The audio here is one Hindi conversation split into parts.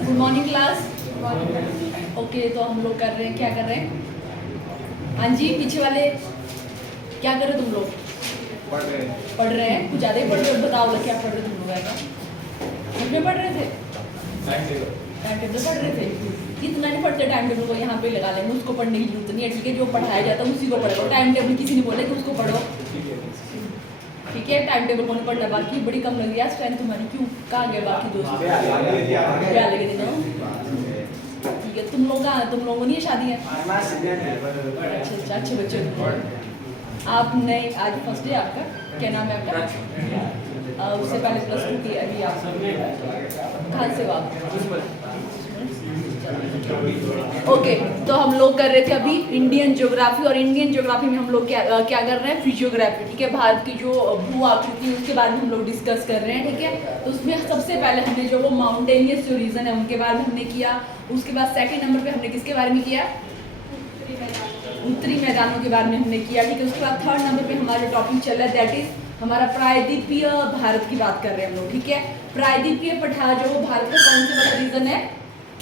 Good morning class. ओके, तो हम लोग कर रहे हैं, क्या कर रहे हैं? हाँ जी, पीछे वाले क्या कर रहे हो तुम लोग? पढ़ रहे हैं। कुछ ज़्यादा ही पढ़ रहे हो, बताओ क्या पढ़ रहे हो तुम लोग? ऐसा कुछ में पढ़ रहे थे? टाइम टेबल पढ़ रहे थे? इतना नहीं पढ़ते टाइम टेबल को, यहाँ पे लगा लेंगे, उसको पढ़ने की जरूरत नहीं है। ठीक है, जो पढ़ाया जाता है उसी को पढ़ो। टाइम टेबल किसी ने बोला कि उसको पढ़ो, ठीक है? टाइम टेबल को नहीं पढ़ना। बाकी बड़ी कम लगी आज स्ट्रेंथ तुम्हारी, क्यों? कहाँ गए बाकी दोस्त? क्या लगे दिनों? ठीक है, तुम लोग कहाँ? तुम लोगों ने शादी है? अच्छा, अच्छे बच्चे हो। आप नए, आज फर्स्ट डे आपका? क्या नाम है आपका? उससे पहले +2 की, अभी आप कहाँ से हो आप? ओके, तो हम लोग कर रहे थे अभी इंडियन ज्योग्राफी, और इंडियन ज्योग्राफी में हम लोग क्या कर रहे हैं? फिजियोग्राफी। ठीक है, भारत की जो भू आकृति है उसके बारे में हम लोग डिस्कस कर रहे हैं। ठीक है, तो उसमें सबसे पहले हमने जो वो माउंटेनियस जो रीजन है उनके बारे में हमने किया। उसके बाद सेकंड नंबर पे हमने किसके बारे में किया? उत्तरी मैदानों के बारे में हमने किया। ठीक है, उसके बाद थर्ड नंबर पे हमारा टॉपिक चल रहा है, दैट इज हमारा प्रायद्वीपीय भारत की बात कर रहे हैं हम लोग। ठीक है, प्रायद्वीपीय पठार जो भारत का कौन से वाला रीजन है?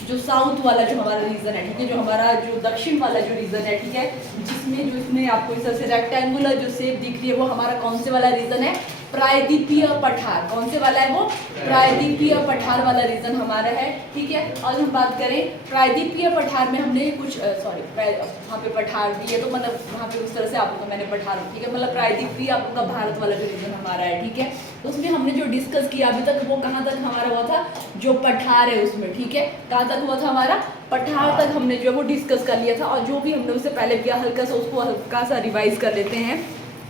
जो साउथ वाला जो हमारा रीजन है, ठीक है, जो हमारा जो दक्षिण वाला जो रीजन है, ठीक है, जिसमें जो इसमें आपको इस तरह से रेक्टेंगुलर जो शेप दिख रही है, वो हमारा कौन से वाला रीजन है? प्रायद्वीपीय पठार। कौन से वाला है वो? प्रायद्वीपीय पठार वाला रीजन हमारा है। ठीक है, और हम बात करें प्रायद्वीपीय पठार में हमने कुछ वहाँ पे पठार दिए, तो मतलब वहाँ पे उस तरह से आप लोगों को मैंने पठार, ठीक है, मतलब प्रायद्वीपीय आप लोगों का भारत वाला जो रीजन हमारा है। ठीक है, तो उसमें हमने जो डिस्कस किया अभी तक, वो कहाँ तक हमारा हुआ था? जो पठार है उसमें। ठीक है, कहाँ तक हुआ था हमारा? पठार तक हमने जो वो डिस्कस कर लिया था। और जो भी हमने उससे पहले किया, हल्का सा उसको हल्का सा रिवाइज कर लेते हैं।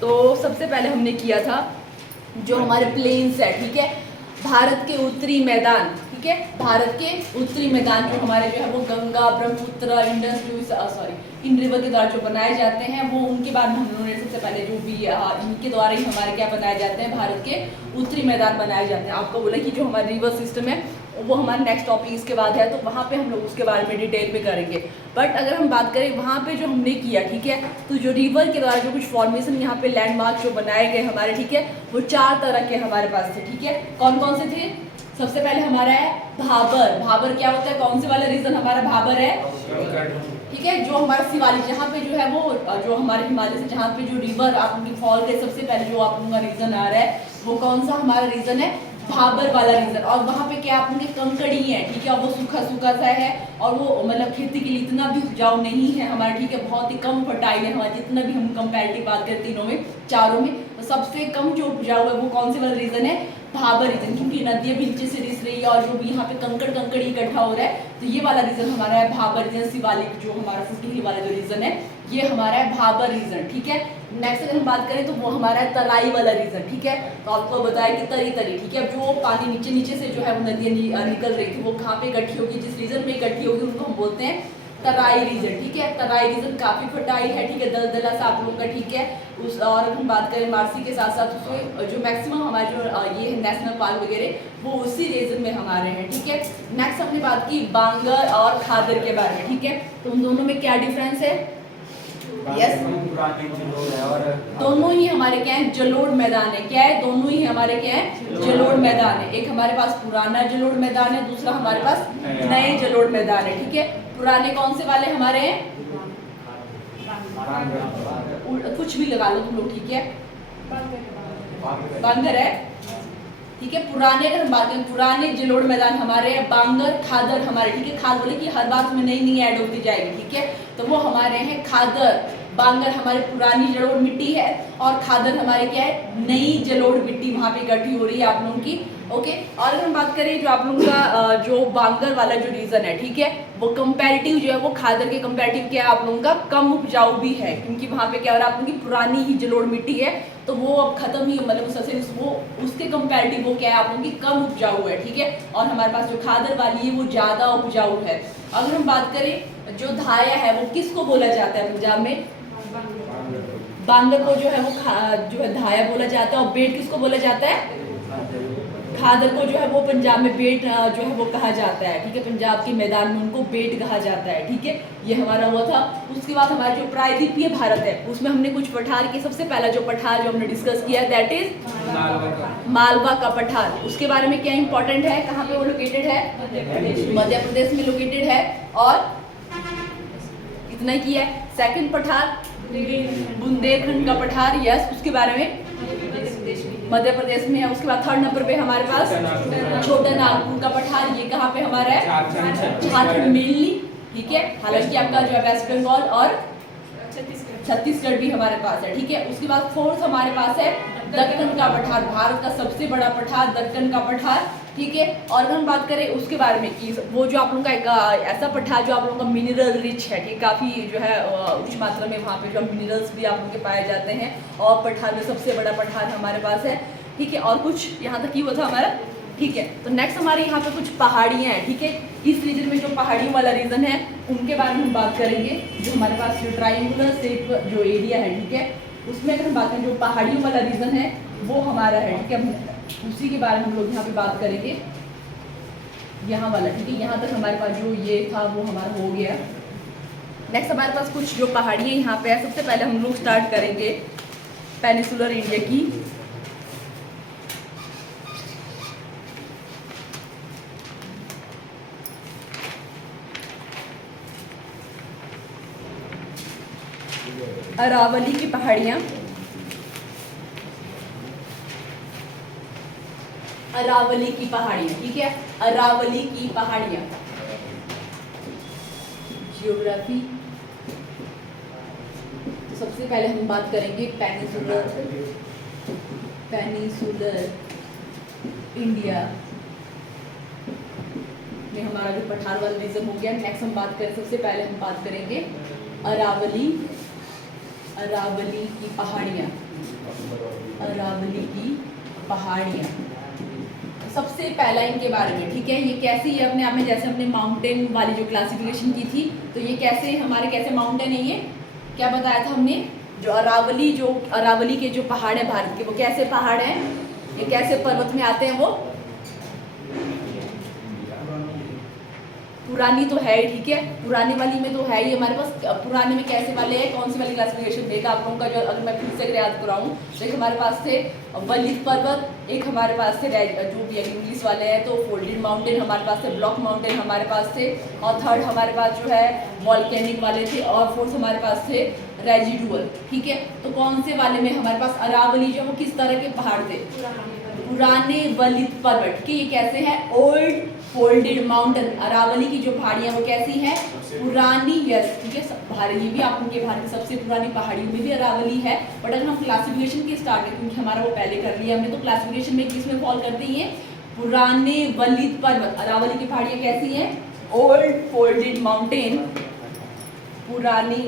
तो सबसे पहले हमने किया था जो हमारे प्लेन्स है, ठीक है, भारत के उत्तरी मैदान, ठीक है, भारत के उत्तरी मैदान जो हमारे जो है वो गंगा, ब्रह्मपुत्र, इंडस इन रिवर के द्वारा जो बनाए जाते हैं, वो उनके बारे में हम लोगों ने सबसे पहले जो भी इनके द्वारा ही हमारे क्या बनाए जाते हैं? भारत के उत्तरी मैदान बनाए जाते हैं। आपको बोला कि जो हमारा रिवर सिस्टम है वो हमारा नेक्स्ट टॉपिक इसके बाद है, तो वहाँ पे हम लोग उसके बारे में डिटेल में करेंगे। बट अगर हम बात करें वहाँ पे जो हमने किया, ठीक है, तो जो रिवर के द्वारा जो कुछ फॉर्मेशन यहाँ पे लैंडमार्क जो बनाए गए हमारे, ठीक है, वो 4 तरह के हमारे पास थे। ठीक है, कौन कौन से थे? सबसे पहले हमारा है भाबर। भाबर क्या होता है? कौन से वाला रीजन हमारा भाबर है? ठीक है, जो हमारा शिवालिक, जहाँ पे जो है वो जो हमारे हिमालय से जहाँ पे जो रिवर आप उनकी फॉल के सबसे पहले जो आप लोगों का रीजन आ रहा है, वो कौन सा हमारा रीजन है? भाबर वाला रीजन। और वहाँ पे क्या आप उनके कंकड़ी है, ठीक है, और वो सूखा सूखा सा है, और वो मतलब खेती के लिए इतना भी उपजाऊ नहीं है हमारा, ठीक है, बहुत ही कम फर्टाइल है हमारा। जितना भी हम कंपैरेटिव बात करें तीनों में, चारों में, तो सबसे कम जो उपजाऊ है वो कौन से वाला रीजन है? भाबर रीजन, क्योंकि नदियाँ भी नीचे से रिस रही है और जो भी यहाँ पे कंकड़ इकट्ठा हो रहा है, तो ये वाला रीजन हमारा है भाबर रीजन। शिवालिक जो हमारा फुटहिल वाला जो रीजन है, ये हमारा है भाबर रीजन। ठीक है, नेक्स्ट अगर हम बात करें तो वो हमारा है तराई वाला रीजन। ठीक है, तो आपको बताया कि तरी, ठीक है, अब जो पानी नीचे से जो है वो नदियाँ निकल रही थी, वो कहाँ पे इकट्ठी होगी? जिस रीजन में इकट्ठी होगी उनको हम बोलते हैं तराई रीजन। ठीक है, तराई रीजन काफी फर्टाइल है, ठीक है, दलदला सा आप लोगों का। ठीक है, उस और हम बात करें मार्सी के साथ साथ उसमें जो मैक्सिमम हमारे जो ये नेशनल पार्क वगैरह, वो उसी रीजन में हमारे हैं। ठीक है, नेक्स्ट हमने बात की बांगर और खादर के बारे में। ठीक है, तो उन दोनों में क्या डिफरेंस है? यस, दोनों ही हमारे क्या है? जलोढ़ मैदान है। क्या है? दोनों ही हमारे क्या है? जलोढ़ मैदान है। एक हमारे पास पुराना जलोढ़ मैदान है, दूसरा हमारे पास नए जलोढ़ मैदान है। ठीक है, पुराने कौन से वाले हमारे हैं? कुछ भी लगा लो तुम लोग, ठीक है, बांगर है। ठीक है, पुराने अगर हम बात करें, पुराने जलोढ़ मैदान हमारे हैं, बांगर, खादर हमारे। ठीक है, खाद बोले कि हर बात में नई ऐड होती जाएगी। ठीक है, तो वो हमारे हैं खादर। बांगर हमारे पुरानी जलोढ़ मिट्टी है, और खादर हमारे क्या है? नई जलोढ़ मिट्टी वहाँ पे इकट्ठी हो रही है आप लोगों की। ओके, और अगर हम बात करें जो आप लोगों का जो बांगर वाला जो रीजन है, ठीक है, वो कंपैरेटिव जो है वो खादर के कंपैरेटिव क्या है आप लोगों का? कम उपजाऊ भी है, क्योंकि वहाँ पे क्या हो रहा है? आप लोगों की पुरानी ही जलोढ़ मिट्टी है, तो वो अब खत्म ही, मतलब वो उसके कंपैरेटिव वो क्या है आप लोगों की? कम उपजाऊ है। ठीक है, और हमारे पास जो खादर वाली है वो ज्यादा उपजाऊ है। अगर हम बात करें जो धाया है वो किसको बोला जाता है पंजाब में? बांगर को जो है वो जो है धाया बोला जाता है, और बेट किसको बोला जाता है? भादर को जो है वो पंजाब में बेट जो है वो कहा जाता है, ठीक है, पंजाब के मैदान में उनको बेट कहा जाता है, ठीक है, ये हमारा हुआ था। उसके बाद हमारा जो प्रायद्वीपीय भारत है उसमें हमने कुछ पठार की, सबसे पहला जो पठार जो हमने डिस्कस किया दैट इज मालवा का पठार। उसके बारे में क्या इंपॉर्टेंट है, कहाँ पे वो लोकेटेड है, मध्य प्रदेश में लोकेटेड है, और इतना ही किया है। सेकंड पठार बुंदेलखंड का पठार, यस, उसके बारे में मध्य प्रदेश में है। उसके बाद थर्ड नंबर पे हमारे पास छोटा नागपुर का पठार, ये कहाँ पे हमारा है, झारखंड मेनली, ठीक है, हालांकि आपका जो है वेस्ट बंगाल और छत्तीसगढ़ भी हमारे पास है, ठीक है। उसके बाद फोर्थ हमारे पास है दक्कन का पठार, भारत का सबसे बड़ा पठार दक्कन का पठार, ठीक है। और अगर हम बात करें उसके बारे में कि वो जो आप लोगों का एक ऐसा पठार जो आप लोगों का मिनरल रिच है, ठीक, काफ़ी जो है उच्च मात्रा में वहाँ पे जो मिनरल्स भी आप लोगों के पाए जाते हैं, और पठार में सबसे बड़ा पठार हमारे पास है, ठीक है। और कुछ यहाँ तक ही हुआ था हमारा, ठीक है। तो नेक्स्ट हमारे यहाँ पे कुछ पहाड़ियाँ हैं, ठीक है। इस रीजन में जो पहाड़ियों वाला रीजन है उनके बारे में हम बात करेंगे। जो हमारे पास जो ट्राइंगुलर शेप जो एरिया है, ठीक है, उसमें अगर हम बात करें जो पहाड़ियों वाला रीजन है वो हमारा है, ठीक है, उसी के बारे में हम लोग यहाँ पे बात करेंगे, यहाँ वाला, ठीक है। यहाँ तक हमारे पास जो ये था वो हमारा हो गया। नेक्स्ट हमारे पास कुछ जो पहाड़ियाँ यहाँ पे है, सबसे पहले हम लोग स्टार्ट करेंगे पेनिसुलर इंडिया की। अरावली की पहाड़ियाँ, अरावली की पहाड़ियाँ, ठीक है, अरावली की पहाड़ियाँ। जियोग्राफी, तो सबसे पहले हम बात करेंगे पेनिसुलर इंडिया में हमारा जो पठार वाला रीजन हो गया। नेक्स्ट हम बात करें, सबसे पहले हम बात करेंगे अरावली की पहाड़ियाँ, अरावली की पहाड़ियाँ। सबसे पहला इनके बारे में, ठीक है, ये कैसी है अपने आप में, जैसे हमने माउंटेन वाली जो क्लासिफिकेशन की थी, तो ये कैसे हमारे कैसे माउंटेन है, ये क्या बताया था हमने, जो अरावली के जो पहाड़ है भारत के, वो कैसे पहाड़ हैं, ये कैसे पर्वत में आते हैं, वो पुरानी तो है, ठीक है, पुरानी वाली में तो है ही हमारे पास। पुराने में कैसे वाले हैं, कौन सी वाली क्लासिफिकेशन देगा आप लोगों का, जो अगर मैं फिर से याद कराऊँ तो एक हमारे पास थे वलित पर्वत, एक हमारे पास थे जो भी इंग्लिश वाले हैं तो फोल्डेड माउंटेन हमारे पास थे, ब्लॉक माउंटेन हमारे पास थे, और थर्ड हमारे पास जो है वॉल्केनिक वाले थे, और फोर्थ हमारे पास थे रेजिडुअल, ठीक है। तो कौन से वाले में हमारे पास अरावली जो वो किस तरह के पहाड़ थे, पुराने वलित पर्वत के, ये कैसे है, ओल्ड फोल्डेड माउंटेन। अरावली की जो पहाड़ियाँ वो कैसी हैं, पुरानी, यस, ठीक है, भारत, ये भी आप उनके भारत की सबसे पुरानी पहाड़ियों में भी अरावली है। बट अगर हम क्लासिफिकेशन की स्टार्ट करें, क्योंकि हमारा वो पहले कर लिया हमने, तो क्लासिफिकेशन में किस में फॉल करती है, पुराने वलित पर्वत। अरावली की पहाड़ियाँ कैसी हैं, ओल्ड फोल्डेड माउंटेन, पुरानी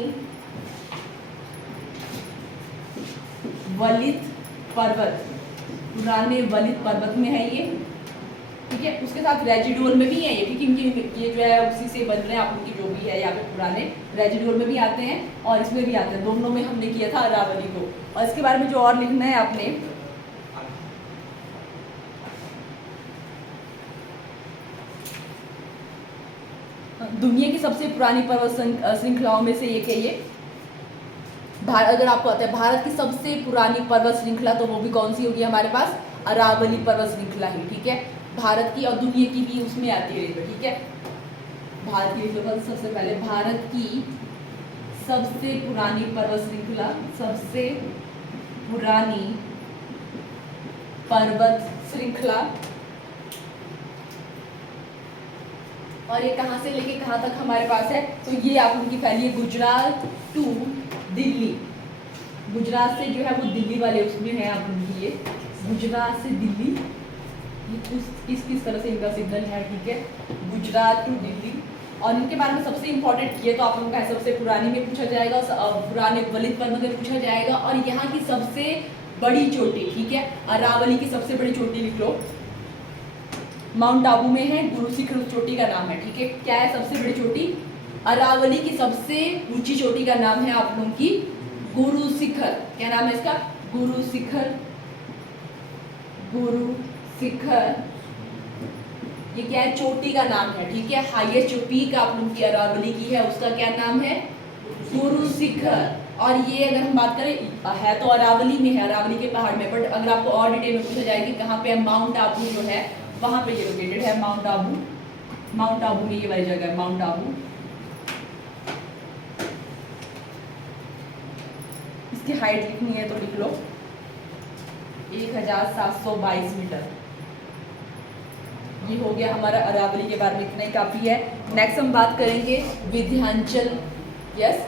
वलित पर्वत, पुराने वलित पर्वत में है ये, ठीक है। उसके साथ रेजिडुअल में भी है ये, ठीक है, इनकी ये जो है उसी से बन रहे हैं आप उनकी जो भी है यहाँ पे, पुराने रेजिडुअल में भी आते हैं और इसमें भी आते हैं, दोनों में हमने किया था अरावली को। और इसके बारे में जो और लिखना है आपने, दुनिया की सबसे पुरानी पर्वत श्रृंखलाओं में से एक है ये। अगर आपको आता है भारत की सबसे पुरानी पर्वत श्रृंखला, तो वो भी कौन सी होगी हमारे पास, अरावली पर्वत श्रृंखला ही, ठीक है। भारत की और दुनिया की भी उसमें आती है, ठीक है। भारत की सबसे पहले, भारत की सबसे पुरानी पर्वत श्रृंखला, सबसे पुरानी पर्वत श्रृंखला, और ये कहाँ से लेके कहाँ तक हमारे पास है, तो ये आप उनकी फैली है गुजरात टू दिल्ली, गुजरात से जो है वो दिल्ली वाले उसमें है आप उनकी, ये गुजरात से दिल्ली, किस तरह से इनका सिग्नल है, ठीक है, गुजरात टू दिल्ली। और इनके बारे में सबसे इंपॉर्टेंट ये तो आप लोगों का सबसे पुरानी में पूछा जाएगा, पुराने वलित पर्वत में पूछा जाएगा, और यहाँ की सबसे बड़ी चोटी, ठीक है, अरावली की सबसे बड़ी चोटी लिख लो, माउंट आबू में है, गुरु शिखर उस चोटी का नाम है, ठीक है। क्या है सबसे बड़ी चोटी, अरावली की सबसे ऊंची चोटी का नाम है आप लोगों की गुरु शिखर। क्या नाम है इसका, गुरु शिखर, गुरु शिखर, ये क्या है, चोटी का नाम है, ठीक है। हाईएस्ट जो पीक आप लोग की अरावली की है उसका क्या नाम है, गुरु शिखर। और ये अगर हम बात करें है तो अरावली में है, अरावली के पहाड़ में, बट अगर आपको और डिटेल में पूछा जाए कि कहाँ पे है, माउंट आबू जो है वहाँ पे ये लोकेटेड है, माउंट आबू। माउंट आबू में ये वाली जगह है, माउंट आबू। इसकी हाइट लिखनी है तो लिख लो 1722 मीटर। ये हो गया हमारा अरावली के बारे में, इतना ही काफी है। नेक्स्ट हम बात करेंगे विंध्याचल। यस,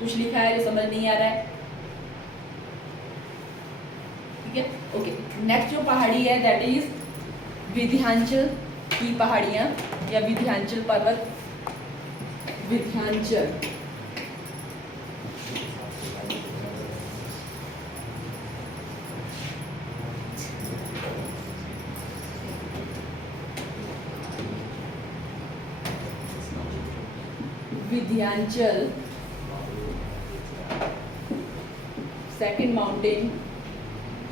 कुछ लिखा है जो समझ नहीं आ रहा है, ठीक है, ओके। नेक्स्ट जो पहाड़ी है दैट इज विंध्याचल की पहाड़ियां या विंध्याचल पर्वत, विंध्याचल। विंध्याचल सेकंड माउंटेन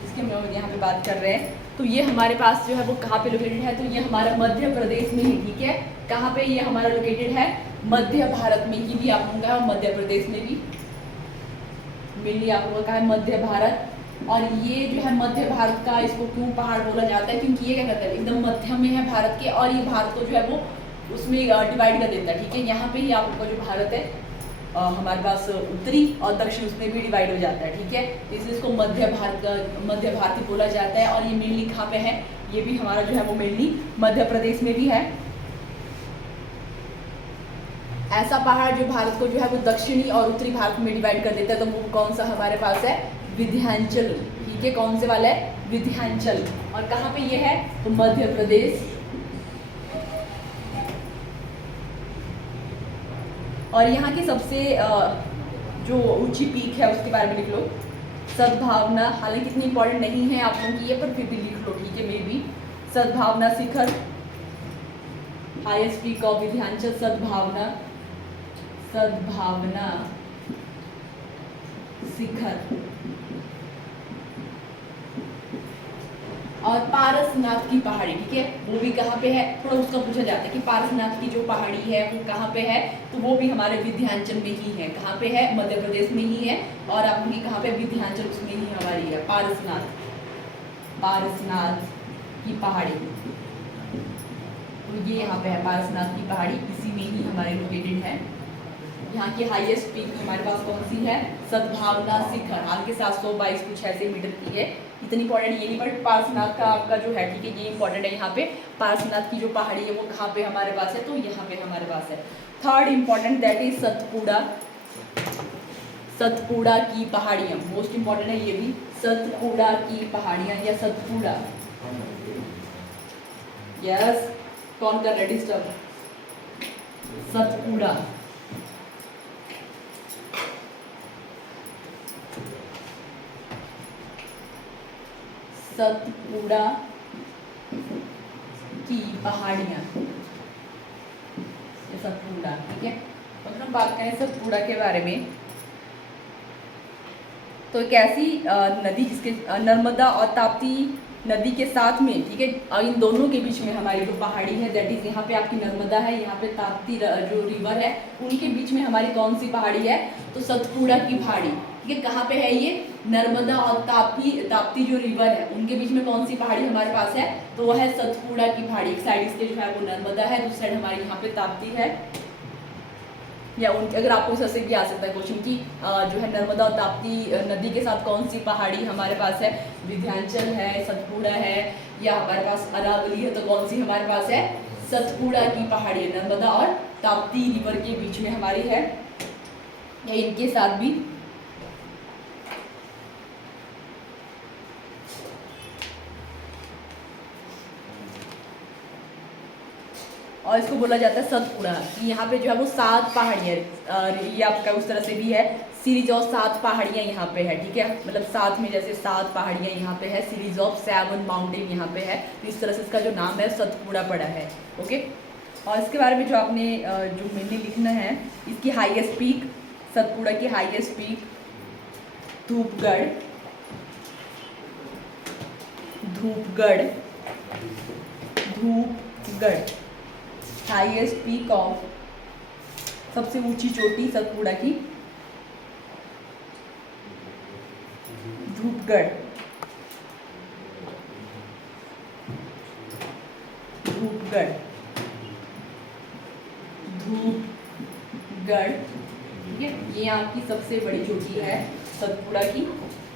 जिसकी हम लोग यहाँ पे बात कर रहे हैं, तो ये हमारे पास जो है वो कहाँ पे लोकेटेड है, तो ये हमारा मध्य प्रदेश में ही, ठीक है। कहाँ पे ये हमारा लोकेटेड है, मध्य भारत में ही, भी आप लोगों का मध्य प्रदेश में भी मेनली आप लोगों का है मध्य भारत। और ये जो है मध्य भारत का, इसको क्यों पहाड़ बोला जाता है, क्योंकि ये क्या करता है, एकदम मध्य में है भारत के, और ये भारत को जो है वो उसमें डिवाइड कर देता है, ठीक है। यहाँ पे ही आप लोग का जो भारत है हमारे पास उत्तरी और दक्षिण उसमें भी डिवाइड हो जाता है, ठीक है। इसलिए इसको मध्य भारती बोला जाता है। और ये मेनली कहाँ पे है, ये भी हमारा जो है वो मेनली मध्य प्रदेश में भी है। ऐसा पहाड़ जो भारत को जो है वो दक्षिणी और उत्तरी भारत में डिवाइड कर देता है, तो वो कौन सा हमारे पास है, विंध्याचल, ठीक है। कौन से वाला है, विंध्याचल। और कहाँ पे ये है, तो मध्य प्रदेश। और यहाँ की सबसे जो ऊंची पीक है उसके बारे में लिख लो, सद्भावना। हालांकि इतनी इंपॉर्टेंट नहीं है आप लोगों की ये, पर फिर भी लिख लो, ठीक है, मे बी। सद्भावना शिखर, हाईएस्ट पीक ऑफ विंध्याचल, सद्भावना, सद्भावना शिखर। और पारसनाथ की पहाड़ी, ठीक है, वो भी कहाँ पे है, थोड़ा उसका पूछा जाता है कि पारसनाथ की जो पहाड़ी है वो कहाँ पे है, तो वो भी हमारे विंध्याचल में ही है। कहाँ पे है, मध्य प्रदेश में ही है। और आपकी कहाँ पे, विंध्याचल, उसमें ही हमारी है पारसनाथ, पारसनाथ की पहाड़ी। तो ये यहाँ पे है पारसनाथ की पहाड़ी, इसी में ही हमारे लोकेटेड है। यहाँ की हाईएस्ट पीक हमारे पास कौन सी है, सद्भावना शिखर, हाल के 722 कुछ ऐसे मीटर की है। इतनी इंपॉर्टेंट ये नहीं, बट पारसनाथ का आपका जो है, ठीक है, ये इंपॉर्टेंट है। यहाँ पे पारसनाथ की जो पहाड़ी है वो कहाँ पे हमारे पास है, तो यहाँ पे हमारे पास है। Third important that is Satpura, Satpura की पहाड़ियाँ, मोस्ट इंपॉर्टेंट है ये भी, सतपुड़ा की पहाड़ियाँ या सतपुड़ा। यस, कौन कर रहा है डिस्टर्ब, सतपुड़ा। सतपुड़ा की पहाड़ियाँ, सतपुड़ा, ठीक है। अगर हम बात करें सतपुड़ा के बारे में, तो एक ऐसी नदी जिसके नर्मदा और ताप्ती नदी के साथ में, ठीक है, इन दोनों के बीच में हमारी जो पहाड़ी है दैट इज, यहाँ पे आपकी नर्मदा है, यहाँ पे ताप्ती जो रिवर है, उनके बीच में हमारी कौन सी पहाड़ी है, तो सतपुड़ा की पहाड़ी, ठीक है। कहाँ पे है ये, नर्मदा और ताप्ती जो रिवर है उनके बीच में कौन सी पहाड़ी हमारे पास है, तो वह है सतपुड़ा की पहाड़ी। एक साइड इसके जो है वो नर्मदा है, दूसरी साइड हमारी यहाँ पे ताप्ती है। या उनके, अगर आपको इस से भी आ सकता है क्वेश्चन की जो है नर्मदा और ताप्ती नदी के साथ कौन सी पहाड़ी हमारे पास है, विंध्याचल है, सतपुड़ा है, या हमारे पास अरावली है, तो कौन सी हमारे पास है, सतपुड़ा की पहाड़ी है। नर्मदा और ताप्ती रिवर के बीच में हमारी है, या इनके साथ भी। और इसको बोला जाता है सतपुड़ा। यहाँ पे जो है वो 7 पहाड़ियाँ, ये आपका उस तरह से भी है, सीरीज ऑफ 7 पहाड़ियाँ यहाँ पे है, ठीक है, मतलब 7 में जैसे 7 पहाड़ियाँ यहाँ पे है, सीरीज ऑफ 7 माउंटेन यहाँ पे है, तो इस तरह से इसका जो नाम है सतपुड़ा पड़ा है, ओके। और इसके बारे में जो आपने जो मैंने लिखना है, इसकी हाईएस्ट पीक, सतपुड़ा की highest peak Dhupgarh, Dhupgarh, Dhupgarh highest peak of, सबसे ऊंची चोटी सतपुड़ा की, धूपगढ़, धूपगढ़, धूपगढ़, ठीक है। ये यहाँ की सबसे बड़ी चोटी है सतपुड़ा की।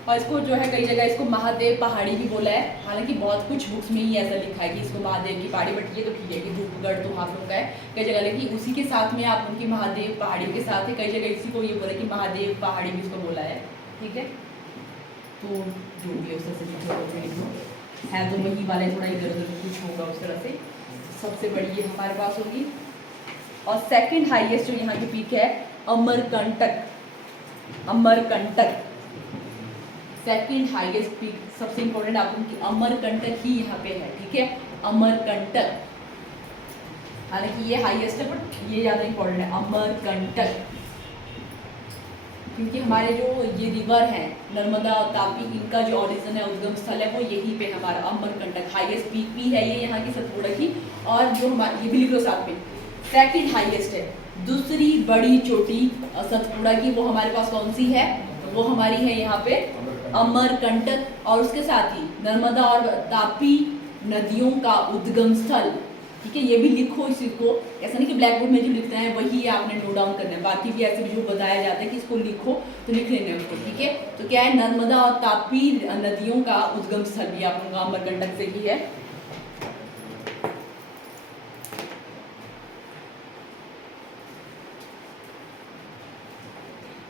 और इसको जो है कई जगह इसको महादेव पहाड़ी भी बोला है, हालांकि बहुत कुछ बुक्स में ही ऐसा लिखा है कि इसको महादेव की पहाड़ी, बट ये तो ठीक है कि धूपगढ़ तो आप लोग का है। कई जगह लेकिन उसी के साथ में आप उनकी महादेव पहाड़ी के साथ है, कई जगह इसी को ये बोला कि महादेव पहाड़ी भी इसको बोला है, ठीक है। तो जो भी उससे है तो वही वाले, थोड़ा इधर उधर कुछ होगा उस तरह से। सबसे बड़ी ये हमारे पास होगी। और सेकंड हाईएस्ट जो यहाँ की पीक है Amarkantak, Amarkantak second highest peak, सबसे इंपॉर्टेंट आप उनकी अमरकंटक ही यहाँ पे है, ठीक है। अमरकंटक, हालांकि ये हाईएस्ट है बट ये ज़्यादा इंपॉर्टेंट है, अमरकंटक, क्योंकि हमारे जो ये रिवर है नर्मदा और तापी, इनका जो ओरिजिन है, उद्गम स्थल है वो यहीं पे हमारा अमरकंटक। हाईएस्ट पीक भी है ये यहाँ की सतपुड़ा की। और जो हमारी ये भी लिख लो साथ में, सेकंड हाईएस्ट है, दूसरी बड़ी चोटी सतपुड़ा की, वो हमारे पास कौन सी है? वो हमारी है यहाँ पे अमरकंटक। और उसके साथ ही नर्मदा और तापी नदियों का उद्गम स्थल, ठीक है। ये भी लिखो इसी को, ऐसा नहीं कि ब्लैक बोर्ड में जो लिखते हैं वही आपने नोट डाउन करना है, बाकी भी ऐसे भी जो बताया जाता है कि इसको लिखो तो लिख लेना उसको, ठीक है। तो क्या है, नर्मदा और तापी नदियों का उद्गम स्थल भी आप लोगों का अमरकंटक से ही है।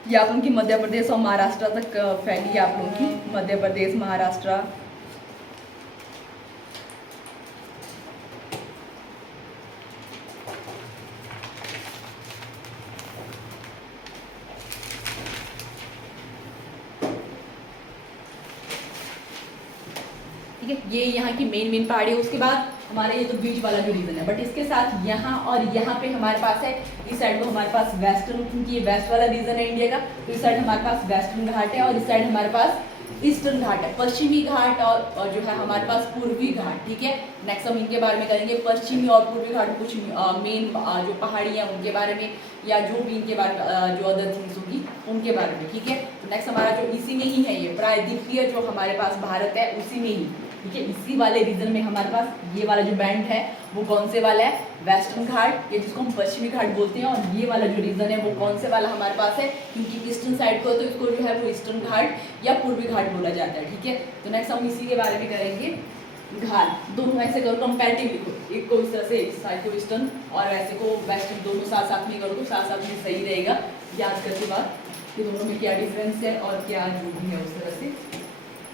ये आप उनकी मध्य प्रदेश और महाराष्ट्र तक फैली है, आप लोगों की मध्य प्रदेश, महाराष्ट्र। ठीक है, ये यहाँ की मेन पहाड़ी है। उसके बाद हमारे ये तो बीच वाला जो रीजन है, बट इसके साथ यहाँ और यहाँ पे हमारे पास है, इस साइड को हमारे पास वेस्टर्न, क्योंकि ये वेस्ट वाला रीजन है इंडिया का, तो इस साइड हमारे पास वेस्टर्न घाट है और इस साइड हमारे पास ईस्टर्न घाट है, पश्चिमी घाट और जो है हमारे पास पूर्वी घाट, ठीक है। नेक्स्ट हम इनके बारे में करेंगे, पश्चिमी और पूर्वी घाट, कुछ मेन जो पहाड़ी है उनके बारे में, या जो भी इनके बारे में जो अदर थिंग्स होगी उनके बारे में, ठीक है। तो नेक्स्ट हमारा जो इसी में ही है, ये प्रायद्वीपीय जो हमारे पास भारत है उसी में ही, ठीक है, इसी वाले रीजन में हमारे पास ये वाला जो बैंड है वो कौन से वाला है? वेस्टर्न घाट, ये जिसको हम पश्चिमी घाट बोलते हैं। और ये वाला जो रीजन है वो कौन से वाला हमारे पास है? क्योंकि ईस्टर्न साइड को तो इसको जो है वो ईस्टर्न घाट या पूर्वी घाट बोला जाता है, ठीक है। तो नेक्स्ट हम इसी के बारे में करेंगे, घाट। दोनों ऐसे करो, कंपैरेटिव लिखो, एक को इस तरह से, इस साइड को ईस्टर्न और वैसे को वेस्टर्न, दोनों साथ साथ में करो तो साथ साथ में सही रहेगा याद करके बाद कि दोनों में क्या डिफरेंस है और क्या जो भी है उस तरह से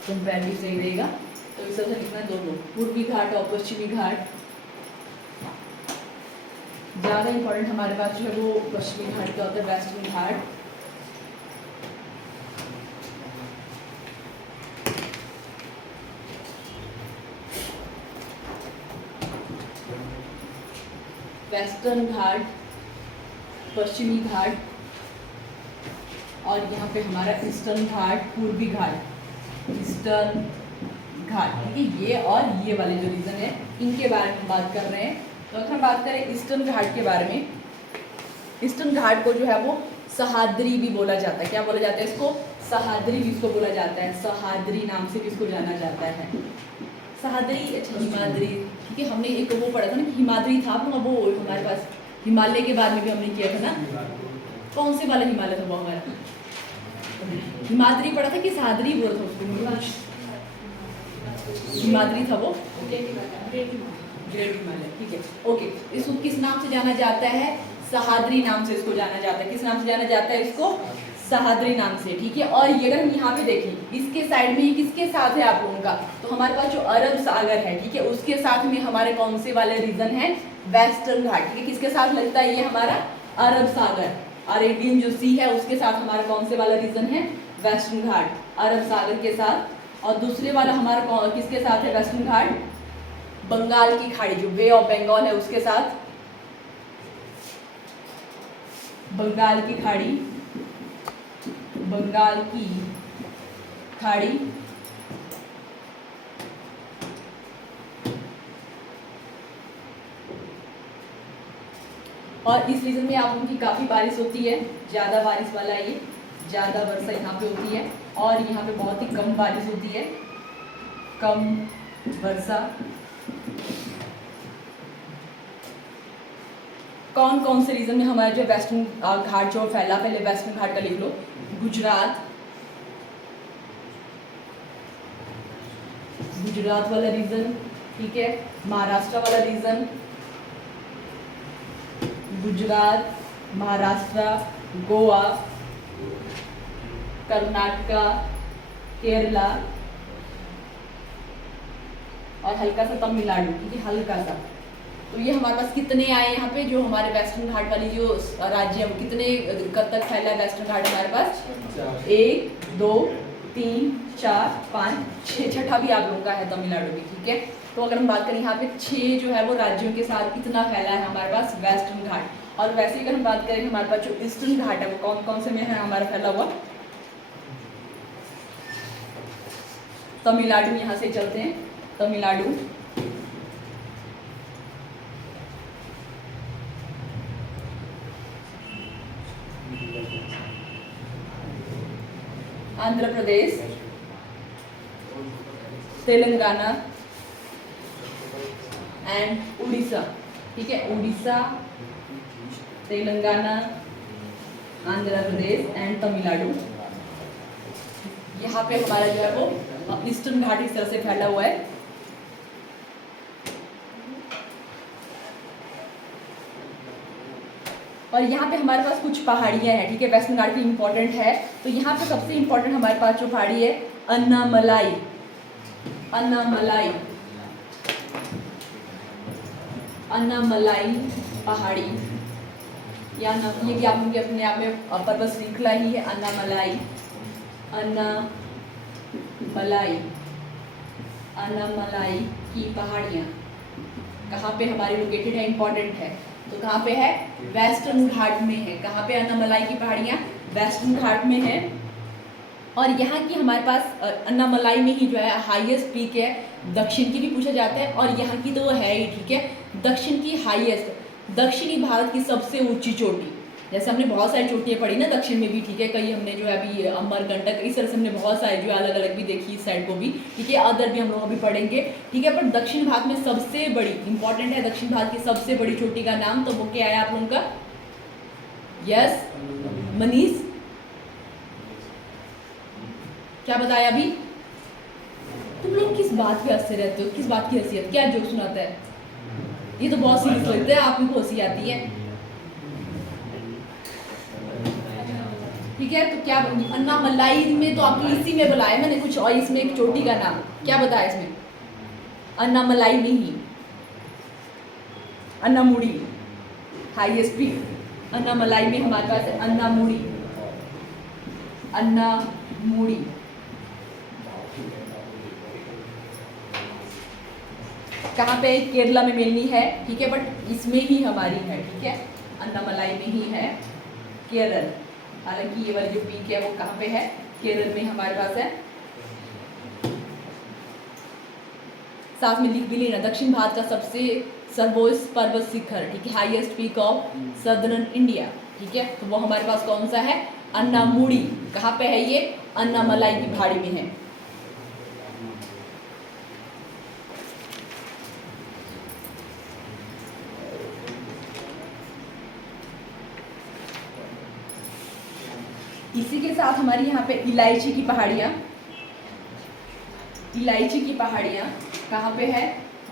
कंपैरेटिव सही रहेगा। तो इस तरह से लिखना है दोनों, पूर्वी घाट और पश्चिमी घाट। ज़्यादा इंपॉर्टेंट हमारे पास जो है वो पश्चिमी घाट का होता है, वेस्टर्न घाट। वेस्टर्न घाट, पश्चिमी घाट, और यहाँ पे हमारा ईस्टर्न घाट, पूर्वी घाट, ईस्टर्न घाट, ठीक है। ये और ये वाले जो रीजन है इनके बारे में बात कर रहे हैं। तो अगर हम बात करें ईस्टर्न घाट के बारे में, ईस्टर्न घाट को जो है वो सहाद्री भी बोला जाता है। क्या बोला जाता है इसको? सहाद्री भी इसको बोला जाता है, सहाद्री नाम से भी इसको जाना जाता है। सहाद्री, अच्छा हिमाद्री, ठीक है। हमने एक वो पढ़ा था ना कि हिमाद्री था, वो हमारे पास हिमालय के बारे में भी हमने किया था ना। कौन से वाला हिमालय था वो हमारा? हिमाद्री पढ़ा था कि सहाद्री बोला था उसको? हिमाद्री था वो, ग्रेट हिमालय, ठीक है, ओके। इसको किस नाम से जाना जाता है? सहाद्री नाम से इसको जाना जाता है। किस नाम से जाना जाता है इसको? सहाद्री नाम से, ठीक है। और ये अगर हम यहाँ पे देखें, इसके साइड में ये किसके साथ है आप लोगों का? तो हमारे पास जो अरब सागर है, ठीक है, उसके साथ में हमारे कौन से वाले रीजन है? वेस्टर्न घाट, ठीक है। किसके साथ लगता है ये हमारा? अरब सागर, अरेबियन जो सी है उसके साथ हमारा कौन से वाला रीजन है? वेस्टर्न घाट, अरब सागर के साथ। और दूसरे वाला हमारा किसके साथ है वेस्टर्न घाट? बंगाल की खाड़ी, जो बे ऑफ बंगाल है उसके साथ, बंगाल की खाड़ी, बंगाल की खाड़ी और इस रीजन में आप लोगों की काफ़ी बारिश होती है, ज़्यादा बारिश वाला ये, ज़्यादा वर्षा यहाँ पे होती है और यहाँ पे बहुत ही कम बारिश होती है, कम वर्षा। कौन कौन से रीजन में हमारा जो वेस्टर्न घाट जो फैला, पहले वेस्टर्न घाट का लिख लो। गुजरात, गुजरात वाला रीजन, ठीक है। महाराष्ट्र वाला रीजन, गुजरात, महाराष्ट्र, गोवा, कर्नाटका, केरला और हल्का सा तमिलनाडु, ठीक है, हल्का सा। तो ये हमारे पास कितने आए यहाँ पे, जो हमारे वेस्टर्न घाट वाली जो राज्य है वो कितने कब तक फैला है वेस्टर्न घाट हमारे पास? 1 2 3 4 5 6, छठा भी आप लोगों का है तमिलनाडु भी, ठीक है। तो अगर हम बात करें यहाँ पे 6 जो है वो राज्यों के साथ कितना फैला है हमारे पास वेस्टर्न घाट। और वैसे ही अगर हम बात करें हमारे पास जो ईस्टर्न घाट है वो कौन कौन से में है हमारा फैला हुआ? तमिलनाडु, यहाँ से चलते हैं तमिलनाडु, आंध्र प्रदेश, तेलंगाना एंड उड़ीसा, ठीक है। उड़ीसा, तेलंगाना, आंध्र प्रदेश एंड तमिलनाडु, यहाँ पे हमारा जो है वो ईस्टर्न घाट इस तरह से फैला हुआ है। और यहाँ पे हमारे पास कुछ पहाड़ियाँ हैं, ठीक है, वेस्टर्न घाट की इंपॉर्टेंट है। तो यहाँ पे सबसे इंपॉर्टेंट हमारे पास जो पहाड़ी है अन्नामलाई, अन्नामलाई, अन्नामलाई पहाड़ी, या ये भी आप लोग अपने आप में पर्वत श्रृंखला ही है। अन्नामलाई, अन्नामलाई, अन्नामलाई की पहाड़ियाँ कहाँ पे हमारी लोकेटेड है, इंपॉर्टेंट है। तो कहाँ पे है? वेस्टर्न घाट में है। कहाँ पे अन्नामलाई की पहाड़ियाँ? वेस्टर्न घाट में है। और यहाँ की हमारे पास अन्नामलाई में ही जो है हाईएस्ट पीक है। दक्षिण की भी पूछा जाता है और यहाँ की तो है ही, ठीक है, दक्षिण की हाईएस्ट, दक्षिणी भारत की सबसे ऊंची चोटी। जैसे हमने बहुत सारी चोटियाँ पढ़ी ना दक्षिण में भी, ठीक है, कई हमने जो है अभी अमरकंटक, इस तरह से हमने बहुत सारी जो अलग अलग भी देखी इस साइड को भी, ठीक है, अदर भी हम लोग अभी पढ़ेंगे, ठीक है। पर दक्षिण भारत में सबसे बड़ी इंपॉर्टेंट है, दक्षिण भारत की सबसे बड़ी चोटी का नाम, तो वो क्या है आप लोगों का? यस मनीष, क्या बताया अभी? तुम लोग किस बात पे हंसते रहते हो? किस बात की हंसी? क्या जोक सुनाता है? ये तो बहुत सीरियस लगता है, आप ही को हंसी आती है, ठीक है। तो क्या अन्नामलाई में तो आपको इसी में बुलाया मैंने कुछ, और इसमें एक चोटी का नाम क्या बताया इसमें? अन्नामलाई में ही अन्नामुड़ी, हाईएस्ट पीक अन्नामलाई में हमारे पास है अन्नामुड़ी, अन्नामुड़ी। कहाँ पे? केरला में मेनली है, ठीक है, बट इसमें ही हमारी है, ठीक है, अन्नामलाई में ही है, केरल। हालांकि ये वाली जो पीक है वो कहाँ पे है? केरल में हमारे पास है। साथ में लिख भी लेना, दक्षिण भारत का सबसे सर्वोच्च पर्वत शिखर, ठीक है, highest peak of southern India, ठीक है, तो वो हमारे पास कौन सा है? अन्नामुड़ी। कहाँ पे है ये? अन्नामलाई की पहाड़ी में है। इसी के साथ हमारी यहाँ पे इलायची की पहाड़ियाँ, इलायची की पहाड़ियाँ कहाँ पे है?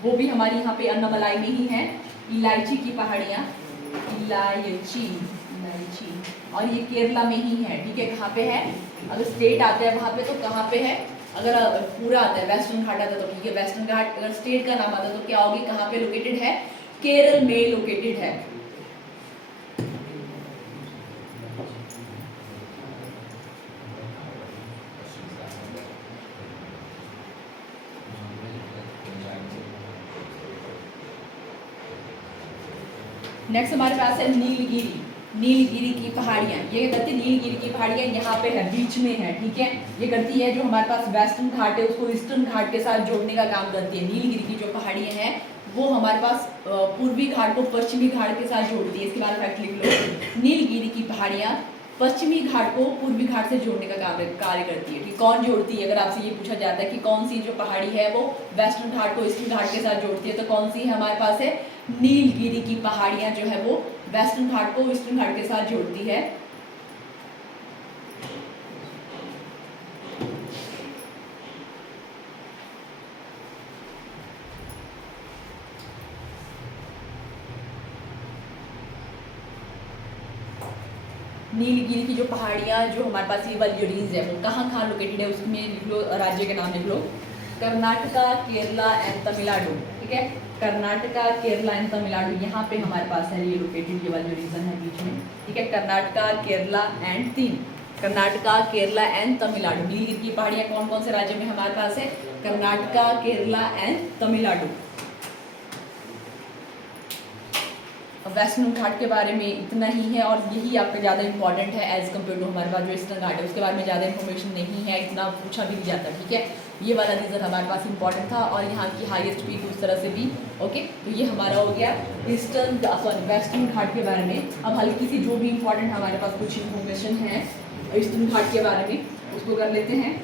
वो भी हमारी यहाँ पे अन्नामलाई में ही है, इलायची की पहाड़ियाँ, इलायची, इलायची, और ये केरला में ही है, ठीक है। कहाँ पे है? अगर स्टेट आता है वहाँ पे तो कहाँ पे है? अगर पूरा आता है वेस्टर्न घाट आता है तो ठीक है, वेस्टर्न घाट अगर स्टेट का नाम आता है तो क्या होगी? कहाँ पे लोकेटेड है? केरल में लोकेटेड है। नेक्स्ट हमारे पास है नीलगिरी, नीलगिरी की पहाड़ियाँ। ये करती है नीलगिरी की पहाड़ियाँ यहाँ पे है, बीच में है, ठीक है। ये करती है जो हमारे पास वेस्टर्न घाट है उसको ईस्टर्न घाट के साथ जोड़ने का काम करती है। नीलगिरी की जो पहाड़ियाँ हैं वो हमारे पास पूर्वी घाट को पश्चिमी घाट के साथ जोड़ती है। इसके बारे में फैक्ट लिख लो। नीलगिरी की पहाड़ियाँ पश्चिमी घाट को पूर्वी घाट से जोड़ने का कार्य करती है। ठीक, कौन जोड़ती है? अगर आपसे ये पूछा जाता है कि कौन सी जो पहाड़ी है वो वेस्टर्न घाट को ईस्टर्न घाट के साथ जोड़ती है, तो कौन सी है हमारे पास है? नीलगिरी की पहाड़ियाँ जो है वो वेस्टर्न घाट को ईस्टर्न घाट के साथ जोड़ती है। नीलगिरी की जो पहाड़ियाँ जो हमारे पास ये वाली जो रीज है वो कहाँ कहाँ लोकेटेड है, उसमें लिख लो, राज्य के नाम लिख लो। कर्नाटका, केरला एंड तमिलनाडु। ठीक है, कर्नाटका, केरला एंड तमिलनाडु, यहाँ पे हमारे पास है ये लोकेटेड, ये वाला जो रीजन है बीच में। ठीक है, कर्नाटका, केरला एंड कर्नाटका, केरला एंड तमिलनाडु। नीलगिरी की पहाड़ियाँ कौन कौन से राज्य में हमारे पास है? कर्नाटका, केरला एंड तमिलनाडु। वेस्टर्न घाट के बारे में इतना ही है और यही आपका ज़्यादा इंपॉर्टेंट है एज कम्पेयर टू हमारे पास जो ईस्टर्न घाट है, उसके बारे में ज़्यादा इन्फॉर्मेशन नहीं है, इतना पूछा भी नहीं जाता। ठीक है, ये वाला रीज़न हमारे पास इंपॉर्टेंट था और यहाँ की हाईएस्ट पीक उस तरह से भी। ओके, तो ये हमारा हो गया वेस्टर्न घाट के बारे में। अब हल्की सी जो भी इंपॉर्टेंट हमारे पास कुछ इन्फॉर्मेशन है ईस्टर्न घाट के बारे में उसको कर लेते हैं।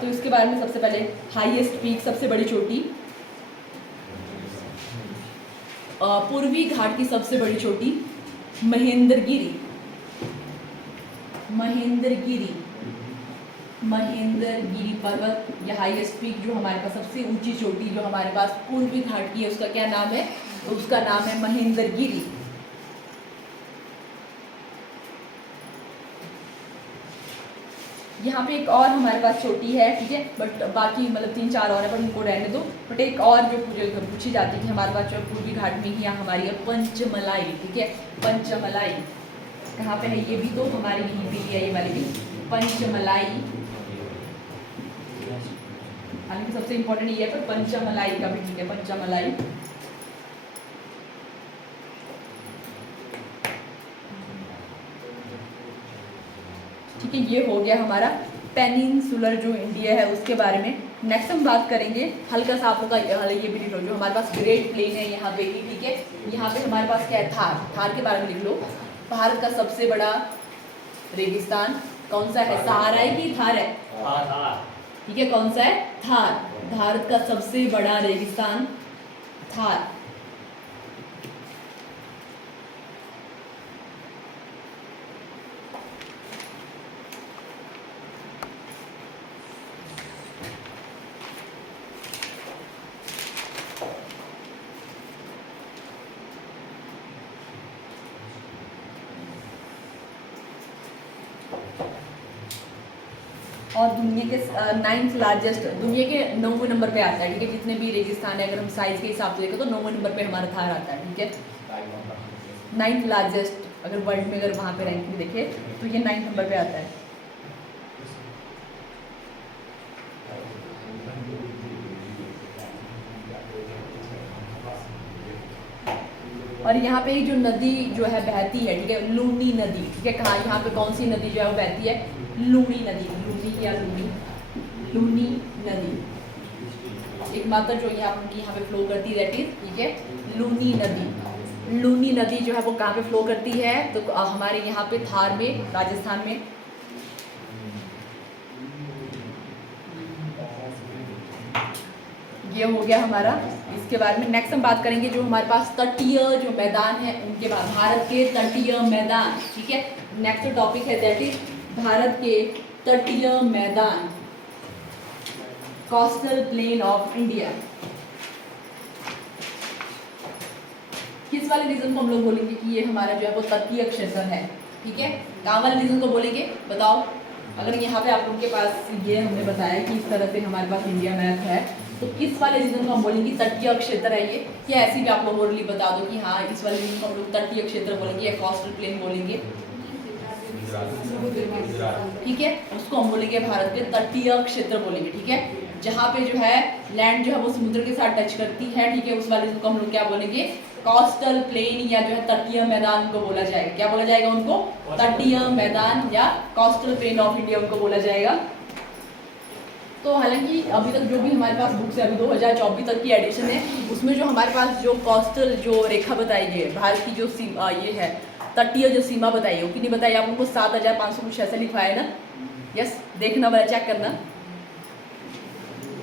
तो इसके बारे में सबसे पहले हाईएस्ट पीक, सबसे बड़ी चोटी, पूर्वी घाट की सबसे बड़ी चोटी महेंद्रगिरी। महेंद्रगिरी पर्वत या हाईएस्ट पीक जो हमारे पास सबसे ऊंची चोटी जो हमारे पास पूर्वी घाट की है उसका क्या नाम है? तो उसका नाम है महेंद्रगिरी। यहाँ पे एक और हमारे पास चोटी है। ठीक है, बट बाकी मतलब 3-4 और है, पर उनको रहने दो। बट एक और जो पूछी जाती है कि हमारे पास जो पूर्वी घाट में ही हमारी है पंचमलाई। ठीक है, पंचमलाई कहाँ पे है? ये भी तो हमारी यहीं पे है, ये वाली भी पंचमलाई। हालांकि सबसे इम्पोर्टेंट ये है, पर पंचमलाई का भी ठीक है, पंचमलाई। ठीक है, ये हो गया हमारा पेनिनसुलर जो इंडिया है उसके बारे में। नेक्स्ट हम बात करेंगे हल्का सा आपका ये भी लिख लो, जो हमारे पास ग्रेट प्लेन है यहाँ पे ही। ठीक है, यहाँ पे हमारे पास क्या है? थार। थार के बारे में लिख लो। भारत का सबसे बड़ा रेगिस्तान कौन सा है? सहारा है कि थार है? ठीक है, कौन सा है? थार। भारत का सबसे बड़ा रेगिस्तान थार। और दुनिया के 9th लार्जेस्ट, दुनिया के 9वें नंबर पे आता है। ठीक है, जितने भी रेगिस्तान है अगर हम साइज के हिसाब से देखें तो 9वें नंबर पे हमारा थार आता है। ठीक है, 9th लार्जेस्ट अगर वर्ल्ड में अगर वहाँ पे रैंकिंग देखे तो ये 9th नंबर पे आता है। और यहाँ पे जो नदी जो है बहती है, ठीक है, लूनी नदी। ठीक है, कहाँ? यहाँ पे कौन सी नदी जो है वो बहती है? लूनी नदी। लूनी या लूनी नदी एकमात्र जो यहाँ पे फ्लो करती रहती है। ठीक है, लूनी नदी। लूनी नदी जो है वो कहाँ पे फ्लो करती है? तो हमारे यहाँ पे थार में, राजस्थान में। ये हो गया हमारा इसके बारे में। नेक्स्ट हम बात करेंगे जो हमारे पास तटीय जो मैदान है उनके बाद, भारत के तटीय मैदान। ठीक है, नेक्स्ट टॉपिक है दैट इज भारत के तटीय मैदान, कोस्टल प्लेन ऑफ इंडिया। किस वाले रीजन को हम लोग बोलेंगे कि ये हमारा जो है वो तटीय क्षेत्र है? ठीक है, कहाँ वाले रीजन को बोलेंगे बताओ? अगर यहाँ पे आप लोगों के पास ये हमने बताया कि इस तरह से हमारे पास इंडिया मैप है, तो किस वाले रीजन को हम बोलेंगे तटीय क्षेत्र है ये? या ऐसे भी आप लोग ओरली बता दो कि हाँ इस वाले रीजन को हम लोग तटीय क्षेत्र बोलेंगे या कोस्टल प्लेन बोलेंगे। ठीक है, उसको हम बोलेंगे भारत के तटीय क्षेत्र बोलेंगे। ठीक है, जहाँ पे जो है लैंड जो है वो समुद्र के साथ टच करती है, ठीक है, उस वाले को हम लोग क्या बोलेंगे, कोस्टल प्लेन या जो है तटीय मैदान को बोला जाएगा। क्या बोला जाएगा उनको? तटीय मैदान या कोस्टल प्लेन ऑफ इंडिया उनको बोला जाएगा। तो हालांकि अभी तक जो भी हमारे पास बुक्स है, अभी 2024 तक की एडिशन है, उसमें जो हमारे पास जो कोस्टल जो रेखा बताई गई है, भारत की जो सीमा ये है, तटीय जो सीमा बताई है, वो कितनी बताई है आपको? 7500 कुछ ऐसा लिखा है ना? यस, देखना वाला चेक करना,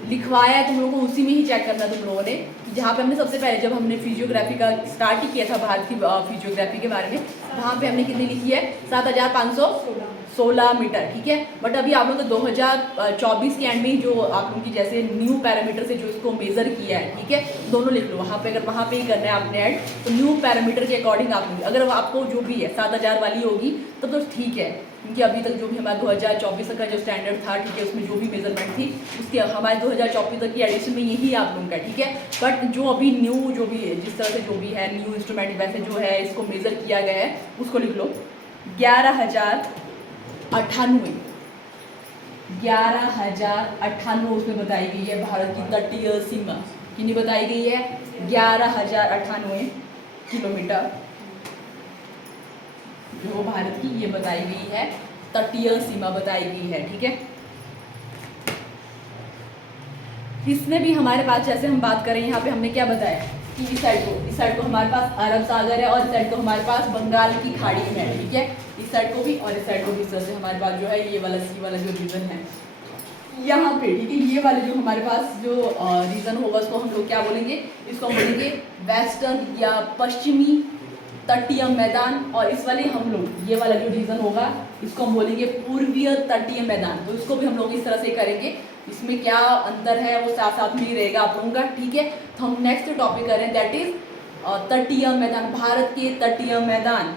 लिखवाया है तुम लोगों को, उसी में ही चेक करना तुम लोगों ने। जहाँ पे हमने सबसे पहले जब हमने फिजियोग्राफी का स्टार्ट ही किया था, भारत की फिजियोग्राफी के बारे में, वहाँ पे हमने कितनी लिखी है? 7516 मीटर, ठीक है। बट अभी आप लोग तो 2024 के एंड में ही जो आप लोगों की जैसे न्यू पैरामीटर से जो इसको मेजर किया है, ठीक है, दोनों लिख लो वहाँ पे। अगर वहाँ पे ही करना है आपने ऐड, तो न्यू पैरामीटर के अकॉर्डिंग आप लोग, अगर आपको जो भी है 7000 वाली होगी तब तो ठीक है, क्योंकि अभी तक जो भी हमारा 2024 का जो स्टैंडर्ड था, ठीक है, उसमें जो भी मेजरमेंट थी उसके हमारे 2024 तक की एडिशन में यही आप लोगों का, ठीक है। बट जो अभी न्यू जो भी है, जिस तरह से जो भी है न्यू इंस्ट्रूमेंट वैसे जो है इसको मेजर किया गया है, उसको लिख लो 11,098 11,098 उसमें बताई गई है भारत की तटीय सीमा। कितनी बताई गई है? 11,098 किलोमीटर जो भारत की ये बताई गई है, तटीय सीमा बताई गई है, ठीक है। इसमें भी हमारे पास जैसे हम बात करें, यहाँ पे हमने क्या बताया कि इस साइड को हमारे पास अरब सागर है और इस साइड को हमारे पास बंगाल की खाड़ी है, ठीक है। इस साइड को भी और इस साइड को भी, इस तरह से हमारे पास जो है ये वाला सी वाला जो रीजन है यहाँ पे, ठीक है, ये वाले जो हमारे पास जो रीजन होगा उसको हम लोग क्या बोलेंगे? इसको हम बोलेंगे वेस्टर्न या पश्चिमी तटीय मैदान। और इस वाले हम लोग ये वाला जो रीजन होगा इसको हम बोलेंगे पूर्वीय तटीय मैदान। तो इसको भी हम लोग इस तरह से करेंगे। इसमें क्या अंतर है वो साथ साथ में ही रहेगा आप लोगों का, ठीक है। तो हम नेक्स्ट टॉपिक करें, दैट इज तटीय मैदान, भारत के तटीय मैदान,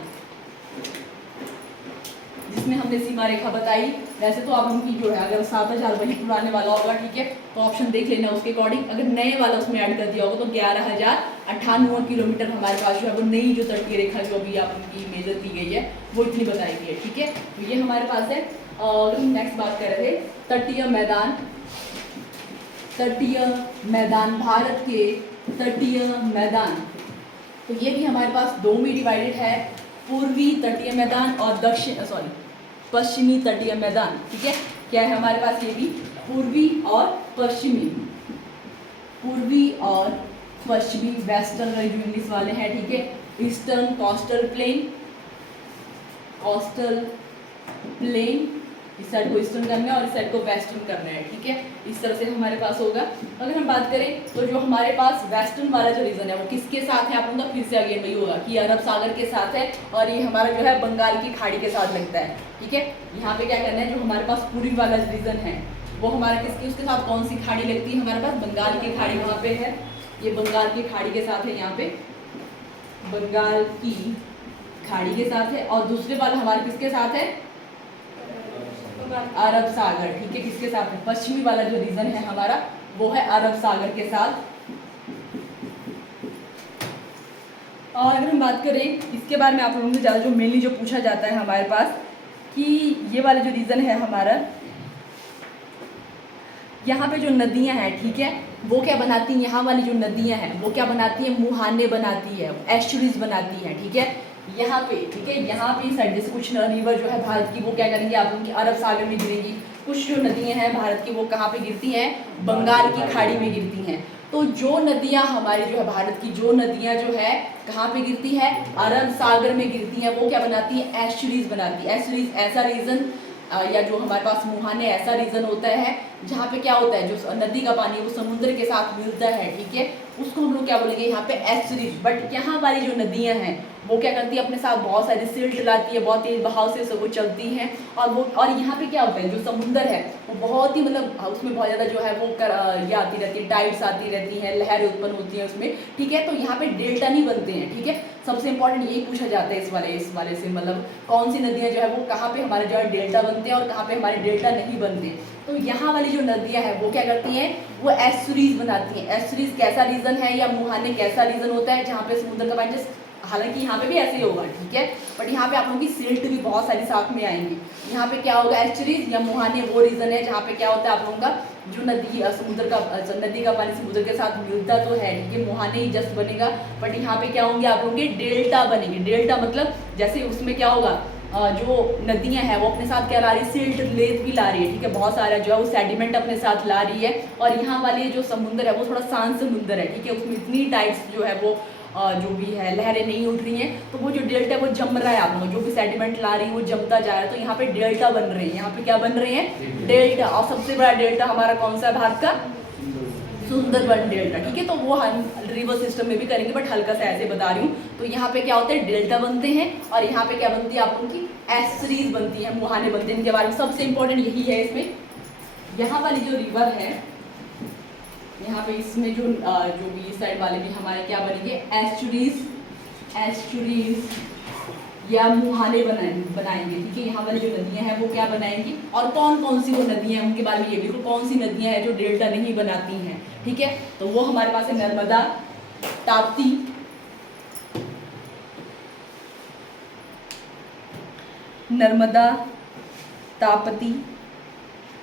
जिसमें हमने सीमा रेखा बताई। वैसे तो आप लोगों की जो है अगर 7000 वही पुराने वाला होगा, ठीक है, तो ऑप्शन देख लेना उसके अकॉर्डिंग। अगर नए वाला उसमें ऐड कर दिया होगा तो 11,098 किलोमीटर हमारे पास जो है वो नई जो तटीय रेखा जो अभी आप उनकी मेजर की गई है वो इतनी बताई गई है, ठीक है। तो ये हमारे पास है। और नेक्स्ट बात कर रहे थे तटीय मैदान, तटीय मैदान, भारत के तटीय मैदान। तो ये भी हमारे पास दो में डिवाइडेड है, पूर्वी तटीय मैदान और पश्चिमी तटीय मैदान, ठीक है। क्या है हमारे पास? ये भी पूर्वी और पश्चिमी, पूर्वी और पश्चिमी, वेस्टर्न जो इंग्लिश वाले हैं, ठीक है, eastern coastal plain, coastal plain, इस साइड को ईस्टर्न करना है और इस साइड को वेस्टर्न करना है, ठीक है। इस तरह से हमारे पास होगा। अगर हम बात करें तो जो हमारे पास वेस्टर्न वाला जो रीजन है वो किसके साथ है? आप लोगों का फिर से अगेन वही होगा कि अरब सागर के साथ है और ये हमारा जो है बंगाल की खाड़ी के साथ लगता है, ठीक है। यहाँ पे क्या करना है, जो हमारे पास पूर्वी वाला रीजन है वो हमारा किसकी, उसके साथ कौन सी खाड़ी लगती है? हमारे पास बंगाल की खाड़ी वहाँ पे है, ये बंगाल की खाड़ी के साथ है, यहाँ पे बंगाल की खाड़ी के साथ है। और दूसरे वाला हमारे किसके साथ है? अरब सागर, ठीक है, किसके साथ है? पश्चिमी वाला जो रीजन है हमारा वो है अरब सागर के साथ। और अगर हम बात करें इसके बारे में आप लोगों से ज़्यादा जो मेनली जो पूछा जाता है हमारे पास कि ये वाला जो रीजन है हमारा, यहाँ पे जो नदियाँ हैं, ठीक है, वो क्या बनाती हैं? यहाँ वाली जो नदियाँ हैं वो क्या बनाती हैं? मुहाने बनाती है, एस्चुरीज बनाती हैं, ठीक है। यहाँ पे, ठीक है, यहाँ पे साइड जैसे कुछ रिवर जो है भारत की वो क्या करेंगे आप लोगों की अरब सागर में गिरेंगी। कुछ जो नदियाँ हैं भारत की वो कहाँ पे गिरती हैं? बंगाल की खाड़ी में गिरती हैं। तो जो नदियाँ हमारी जो है भारत की जो नदियाँ जो है कहाँ पे गिरती है? अरब सागर में गिरती हैं। वो क्या बनाती है? एस्चुरीज बनाती है। एस्चुरीज ऐसा रीजन या जो हमारे पास मुहाने ऐसा रीजन होता है जहाँ पे क्या होता है, जो नदी का पानी वो समुद्र के साथ मिलता है, ठीक है, उसको हम लोग क्या बोलेंगे यहाँ पे? एस्चुरीज। बट यहाँ वाली जो नदियाँ हैं वो क्या करती है? अपने साथ बहुत सारी सिल्ट लाती है, बहुत तेज बहाव से वो चलती हैं। और यहाँ पे क्या होता है, जो समुद्र है वो बहुत ही मतलब उसमें बहुत ज़्यादा जो है वो ये आती रहती है, टाइड्स आती रहती हैं, लहरें उत्पन्न होती हैं उसमें, ठीक है। तो यहाँ पे डेल्टा नहीं बनते हैं, ठीक है। सबसे इंपॉर्टेंट यही पूछा जाता है इस वाले से, मतलब कौन सी नदियाँ जो है वो कहाँ पे हमारे जो है डेल्टा बनते हैं और कहाँ पे हमारे डेल्टा नहीं बनते। तो यहाँ वाली जो नदियाँ हैं वो क्या करती हैं? वो एस्चुरीज बनाती हैं। एस्चुरीज कैसा रीजन है या मुहाने कैसा रीजन होता है जहाँ पे समुद्र का पानी हालांकि यहाँ पे भी ऐसे ही होगा, ठीक है, बट यहाँ पे आप लोगों की सिल्ट भी बहुत सारी साथ में आएंगी। यहाँ पे क्या होगा, एस्चुरीज या मुहाने वो रीजन है जहाँ पे क्या होता है आप लोगों का जो नदी समुद्र का नदी का पानी समुद्र के साथ मिलता तो है, ठीक है, मुहाने ही जस्ट बनेगा, बट यहाँ पे क्या होंगे आप लोगों के डेल्टा बनेंगे। डेल्टा मतलब जैसे उसमें क्या होगा, जो नदियां हैं वो अपने साथ क्या ला रही है, सिल्ट रेत भी ला रही है, ठीक है, बहुत सारा जो है वो सेडिमेंट अपने साथ ला रही है, और यहाँ वाले जो समुद्र है वो थोड़ा शांत समुद्र है, ठीक है, उसमें इतनी टाइड्स जो है वो जो भी है लहरें नहीं उठ रही हैं, तो वो जो डेल्टा है वो जम रहा है, आप लोगों जो भी सेडिमेंट ला रही है वो जमता जा रहा है, तो यहाँ पे डेल्टा बन रही है। यहाँ पे क्या बन रहे हैं, डेल्टा। और सबसे बड़ा डेल्टा हमारा कौन सा है भारत का, सुंदरबन डेल्टा, ठीक है, तो वो हम रिवर सिस्टम में भी करेंगे, बट हल्का सा ऐसे बता रही हूँ। तो यहाँ पे क्या होता है, डेल्टा बनते हैं, और यहाँ पे क्या बनती है आप लोगों की एस्चुरीज बनती है, मुहाने बनते हैं। इनके बारे में सबसे इंपॉर्टेंट यही है इसमें, यहाँ वाली जो रिवर है, यहाँ पे इसमें जो भी इस साइड वाले भी हमारे क्या बनेंगे, एस्चुरीज या मुहाने बनाएंगे, ठीक है, यहाँ वाली जो नदियां हैं वो क्या बनाएंगी, और कौन कौन सी वो नदियां हैं उनके बारे में ये भी, कौन सी नदियां हैं जो डेल्टा नहीं बनाती हैं, ठीक है, तो वो हमारे पास है नर्मदा, ताप्ती, ताप्ती,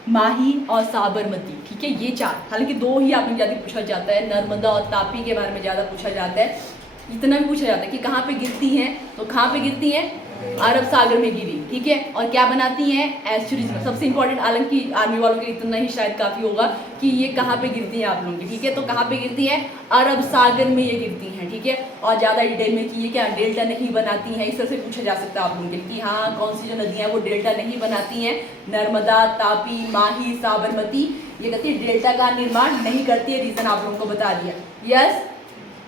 माही और साबरमती, ठीक है, ये चार। हालांकि दो ही आप में ज़्यादा पूछा जाता है, नर्मदा और तापी के बारे में ज़्यादा पूछा जाता है। इतना भी पूछा जाता है कि कहाँ पे गिरती हैं, तो कहाँ पे गिरती हैं, अरब सागर में गिरी, ठीक है, और क्या बनाती हैं, एस्चुरीज में। सबसे इंपॉर्टेंट, हालांकि आर्मी वालों के लिए इतना ही शायद काफ़ी होगा कि ये कहाँ पे गिरती हैं आप लोगों की, ठीक है, तो कहाँ पे गिरती हैं, अरब सागर में ये गिरती हैं, ठीक है, और ज़्यादा डिटेल में कि ये क्या डेल्टा नहीं बनाती हैं, इस तरह से पूछा जा सकता है आप लोगों के लिए कि हाँ कौन सी जो नदियाँ हैं वो डेल्टा नहीं बनाती हैं, नर्मदा, तापी, माही, साबरमती, ये कहती है डेल्टा का निर्माण नहीं करती है, रीज़न आप लोगों को बता दिया। यस,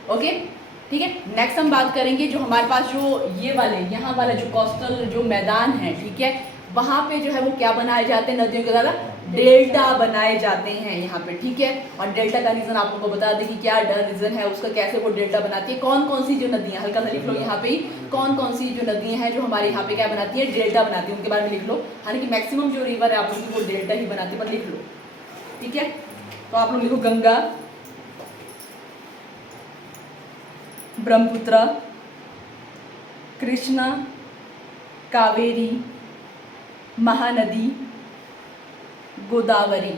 ओके, ठीक है। नेक्स्ट हम बात करेंगे जो हमारे पास जो ये वाले यहाँ वाला जो कोस्टल जो मैदान है, ठीक है, वहाँ पे जो है वो क्या बनाए जाते हैं, नदियों के द्वारा डेल्टा बनाए जाते हैं यहाँ पे, ठीक है, और डेल्टा का रीजन आप लोगों को बता दें कि क्या रीजन है उसका, कैसे वो डेल्टा बनाती है, कौन कौन सी जो नदियाँ, हल्का सा लिख लो यहाँ पे ही, कौन कौन सी जो नदियाँ हैं जो हमारे यहाँ पे क्या बनाती है, डेल्टा बनाती है, उनके बारे में लिख लो। हालांकि मैक्सिमम जो रिवर है आप लोगों की वो डेल्टा ही बनाती है, पर लिख लो, ठीक है। तो आप लोग लिखो गंगा, ब्रह्मपुत्र, कृष्णा, कावेरी, महानदी, गोदावरी,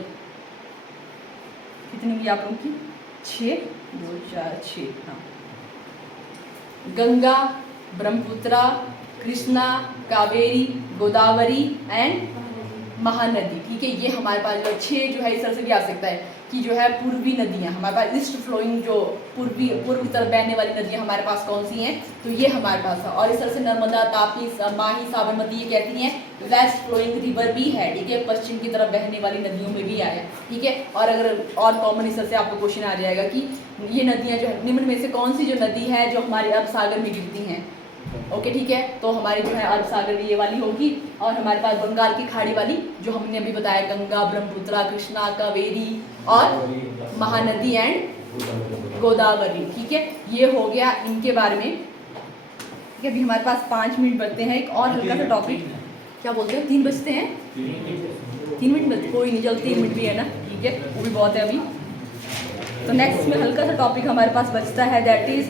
कितनी हुई आप लोगों की, 6, 2, 4, 6, हाँ, गंगा, ब्रह्मपुत्र, कृष्णा, कावेरी, गोदावरी एंड महानदी, ठीक है, ये हमारे पास जो 6 जो है इस तरह से भी आ सकता है कि जो है पूर्वी नदियाँ हमारे पास, ईस्ट फ्लोइंग जो पूर्व तरफ बहने वाली नदियाँ हमारे पास कौन सी हैं, तो ये हमारे पास है। और इस तरह से नर्मदा, तापी, माही, साबरमती ये कहती हैं वेस्ट फ्लोइंग रिवर भी है, ठीक है, पश्चिम की तरफ बहने वाली नदियों में भी आया, ठीक है। और अगर और कॉमन इस तरह से आपको क्वेश्चन आ जाएगा कि ये नदियाँ जो है निम्न में से कौन सी जो नदी है जो हमारे अरब सागर में गिरती हैं, ओके, ठीक है, तो हमारी जो है अरब सागर ये वाली होगी, और हमारे पास बंगाल की खाड़ी वाली जो हमने अभी बताया, गंगा, ब्रह्मपुत्र, कृष्णा, कावेरी और महानदी एंड गोदावरी, ठीक है, ये हो गया इनके बारे में, ठीक है। अभी हमारे पास 5 मिनट बचते हैं, एक और हल्का सा टॉपिक, क्या बोलते हैं, 3 बजते हैं, 3 मिनट बचते, कोई नहीं, चल 3 मिनट भी है ना, ठीक है, वो भी बहुत है अभी। तो नेक्स्ट में हल्का सा टॉपिक हमारे पास बचता है, दैट इज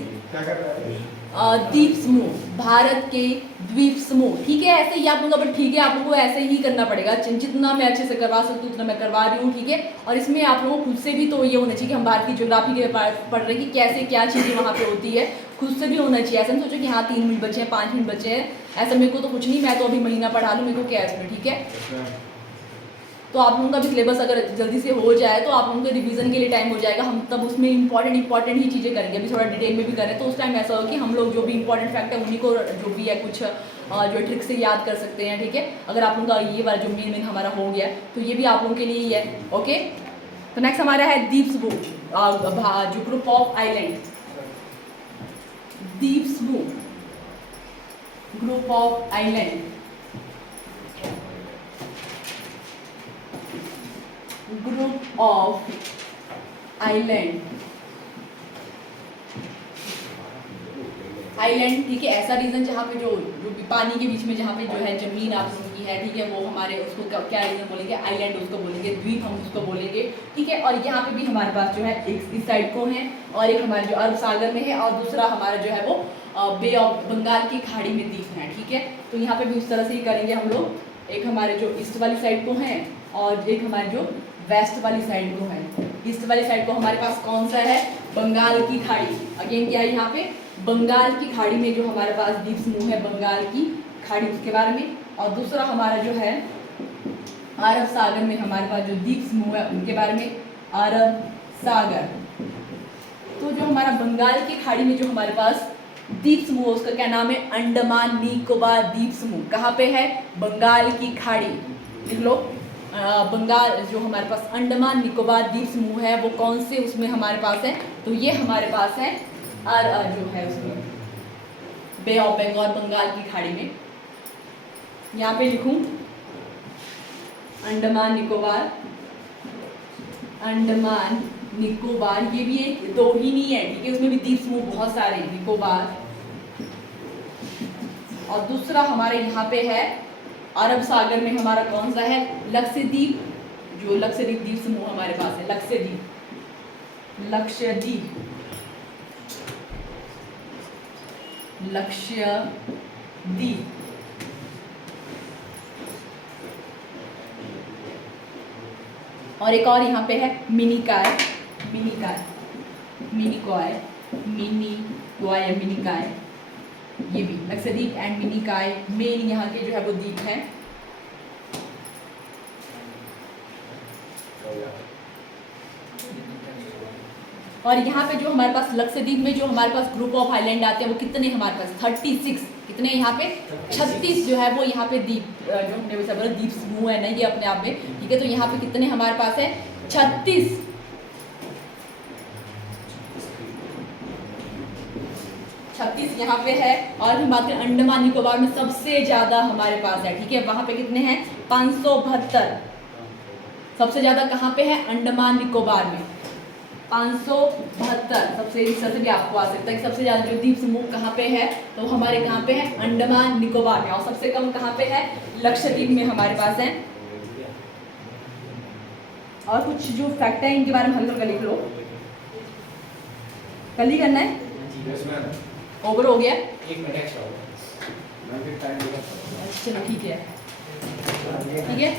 द्वीप समूह, भारत के द्वीप समूह, ठीक है, ऐसे ही आप लोगों का, ठीक है, आप लोगों को ऐसे ही करना पड़ेगा, जितना मैं अच्छे से करवा सकती हूँ उतना मैं करवा रही हूँ, ठीक है। और इसमें आप लोगों को खुद से भी तो ये होना चाहिए कि हम भारत की ज्योग्राफी के पढ़ रहे हैं कि कैसे क्या चीज़ें वहाँ पे होती है, खुद से भी होना चाहिए। ऐसा नहीं सोचो कि हाँ 3 मिनट बचे हैं, 5 मिनट बचे हैं, ऐसा मेरे को तो कुछ नहीं, मैं तो अभी महीना पढ़ा लूँ, मेरे को क्या है इसमें, ठीक है। तो आप लोगों का भी सिलेबस अगर जल्दी से हो जाए तो आप लोगों के रिवीजन के लिए टाइम हो जाएगा, हम तब उसमें इंपॉर्टेंट ही चीज़ें करेंगे, अभी थोड़ा डिटेल में भी करें तो उस टाइम ऐसा हो कि हम लोग जो भी इंपॉर्टेंट फैक्ट है उन्हीं को जो भी है कुछ जो ट्रिक से याद कर सकते हैं, ठीक है। अगर आप लोगों का ये वाला जो मेन हमारा हो गया तो ये भी आप लोगों के लिए ही है, ओके। तो नेक्स्ट हमारा है द्वीप समूह, जो ग्रुप ऑफ आइलैंड, द्वीप समूह, group of island, group of island, ठीक है, ऐसा रीजन जहाँ पे जो पानी के बीच में जहाँ पे जो है जमीन आप लोगों की है, ठीक है, वो हमारे उसको क्या रीजन बोलेंगे, आइलैंड उसको बोलेंगे, द्वीप हम उसको बोलेंगे, ठीक है। और यहाँ पे भी हमारे पास जो है एक इस साइड को है और एक हमारे जो अरब सागर में है और दूसरा हमारा जो है वो बे ऑफ बंगाल की खाड़ी में द्वीप हैं, ठीक है। तो यहाँ पे भी उस तरह से ही करेंगे हम लोग। एक हमारे जो ईस्ट वाली साइड को है और एक हमारे जो वेस्ट वाली साइड को है। ईस्ट वाली साइड को हमारे पास कौन सा है, बंगाल की खाड़ी। अगेन क्या है यहाँ पे, बंगाल की खाड़ी में जो हमारे पास द्वीप समूह है बंगाल की खाड़ी, उसके बारे में। और दूसरा हमारा जो है अरब सागर में हमारे पास जो द्वीप समूह है उनके बारे में, अरब सागर। तो जो हमारा बंगाल की खाड़ी में जो हमारे पास द्वीप समूह, उसका क्या नाम है, अंडमान निकोबार द्वीप समूह। कहाँ पे है, बंगाल की खाड़ी। लिख लो, बंगाल जो हमारे पास अंडमान निकोबार द्वीप समूह है वो कौन से उसमें हमारे पास है, तो ये हमारे पास है जो है उसमें बे ऑफ बंगाल, बंगाल की खाड़ी में। यहाँ पे लिखूं अंडमान निकोबार, अंडमान निकोबार, ये भी एक दो ही नहीं है, ठीक है, उसमें भी द्वीप समूह बहुत सारे हैं, निकोबार। और दूसरा हमारे यहाँ पे है अरब सागर में हमारा कौन सा है, लक्षद्वीप। जो लक्षद्वीप द्वीप समूह हमारे पास है, लक्षद्वीप, लक्षद्वीप, लक्षद्वीप। और एक और यहाँ पे है मिनिकॉय, मिनिकॉय, मिनिकॉय, मिनिकॉय, मिनिकॉय, ये भी लक्षद्वीप एंड मिनिकॉय मेन यहाँ के जो है वो द्वीप हैं। और यहाँ पे जो हमारे पास लक्षद्वीप में जो हमारे पास ग्रुप ऑफ आइलैंड आते हैं वो कितने हमारे पास, 36, कितने यहाँ पे 36 जो है वो यहाँ पे द्वीप, जो हमने वैसे बोला द्वीप समूह है ना ये अपने आप में, ठीक है। तो यहाँ पे कितने हमारे पास है, 36, 36 यहाँ पे है। और हम बात करें अंडमान निकोबार में सबसे ज्यादा हमारे पास है, ठीक है, वहां पे कितने हैं, 572। सबसे ज्यादा कहाँ पे है, अंडमान निकोबार में 572। सबसे इस तरह से भी आपको आ सकता है कि सबसे ज्यादा जो द्वीप समूह कहाँ पे है, तो हमारे कहाँ पे है, अंडमान निकोबार में। और सबसे कम कहाँ पे है, लक्षद्वीप में हमारे पास है। और कुछ जो फैक्ट है इनके बारे में हल्का लिख लो, कल ही करना है, ओवर हो गया, 1 मिनट एक्स्ट्रा होगा, चलो ठीक है, ठीक है।